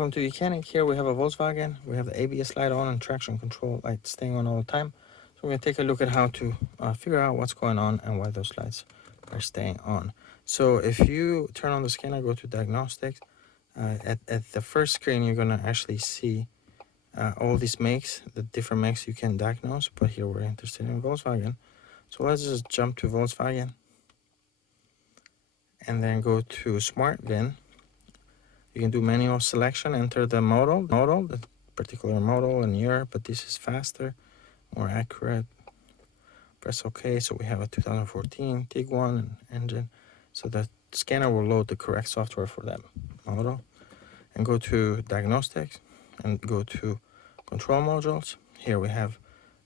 Welcome to YOUCANIC. Here we have a Volkswagen. We have the ABS light on and traction control light staying on all the time. So we're going to take a look at how to figure out what's going on and why those lights are staying on. So if you turn on the scanner, go to Diagnostics. At the first screen, you're going to actually see all these makes, the different makes you can diagnose. But here we're interested in Volkswagen. So let's just jump to Volkswagen and then go to Smart VIN. You can do manual selection, enter the model, the particular model and year, but this is faster, more accurate. Press OK. So we have a 2014 Tiguan engine. So the scanner will load the correct software for that model. And go to Diagnostics and go to Control Modules. Here we have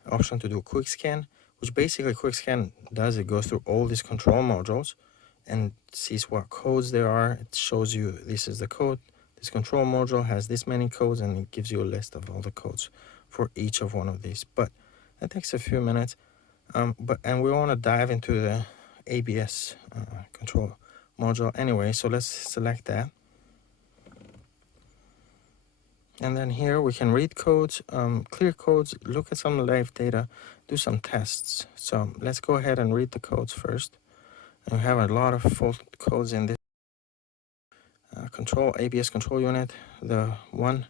an option to do quick scan, which basically quick scan does, it goes through all these control modules and sees what codes there are. It shows you this is the code. This control module has this many codes, and it gives you a list of all the codes for each of one of these. But that takes a few minutes. And we want to dive into the ABS control module anyway. So let's select that. And then here we can read codes, clear codes, look at some live data, do some tests. So let's go ahead and read the codes first. And we have a lot of fault codes in this ABS control unit. The one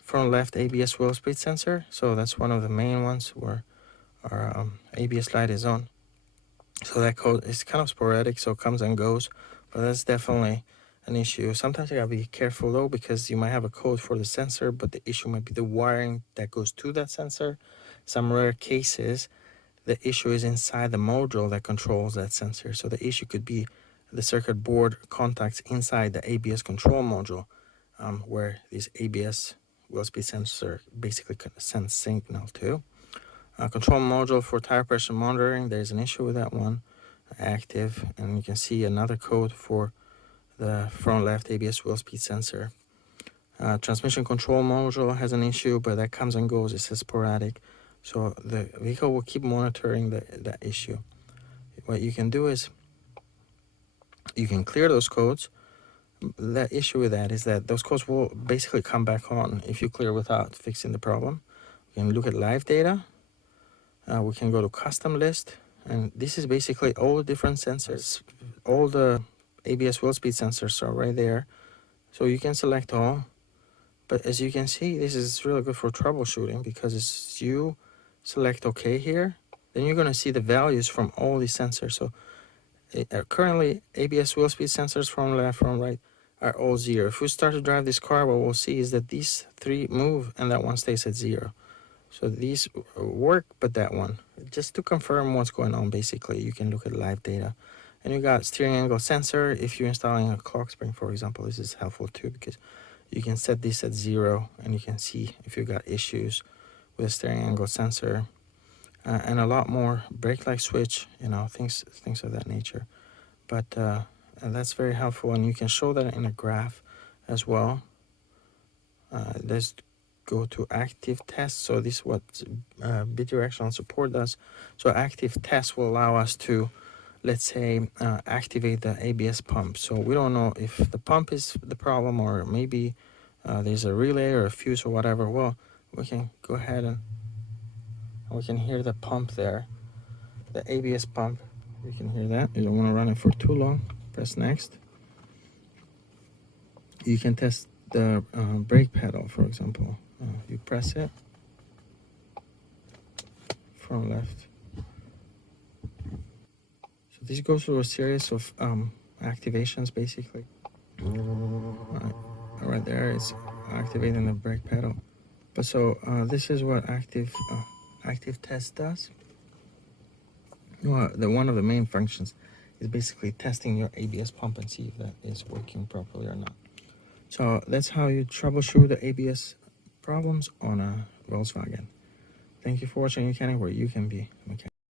front left ABS wheel speed sensor. So that's one of the main ones where our ABS light is on. So that code is kind of sporadic, so it comes and goes, but that's definitely an issue. Sometimes you gotta be careful though, because you might have a code for the sensor, but the issue might be the wiring that goes to that sensor. Some rare cases, the issue is inside the module that controls that sensor. So the issue could be the circuit board contacts inside the ABS control module, where this ABS wheel speed sensor basically sends signal to. Control module for tire pressure monitoring, there's an issue with that one, active, and you can see another code for the front left ABS wheel speed sensor. Transmission control module has an issue, but that comes and goes, it's sporadic. So the vehicle will keep monitoring that issue. What you can do is you can clear those codes. The issue with that is that those codes will basically come back on if you clear without fixing the problem. You can look at live data. We can go to custom list, and this is basically all the different sensors. All the ABS wheel speed sensors are right there. So you can select all. But as you can see, this is really good for troubleshooting, because as you select OK here, then you're going to see the values from all these sensors. So currently, ABS wheel speed sensors from left, from right are all 0. If we start to drive this car, what we'll see is that these 3 move and that one stays at 0. So these work, but that one. Just to confirm what's going on, basically, you can look at live data. And you got steering angle sensor. If you're installing a clock spring, for example, this is helpful too, because you can set this at 0 and you can see if you got issues with a steering angle sensor, and a lot more. Brake light switch, you know, things of that nature. But and that's very helpful, and you can show that in a graph as well. Let's go to active test. So this is what bidirectional support does. So active test will allow us to, let's say, activate the ABS pump. So we don't know if the pump is the problem, or maybe there's a relay or a fuse or whatever. Well, we can go ahead and we can hear the pump there, the ABS pump. You can hear that. You don't want to run it for too long. Press next. You can test the brake pedal, for example. You press it from left. So this goes through a series of activations, basically. Right there is activating the brake pedal. But so this is what active test does. Well, one of the main functions is basically testing your ABS pump and see if that is working properly or not. So that's how you troubleshoot the ABS problems on a Volkswagen. Thank you for watching YOUCANIC, where you can be. Okay.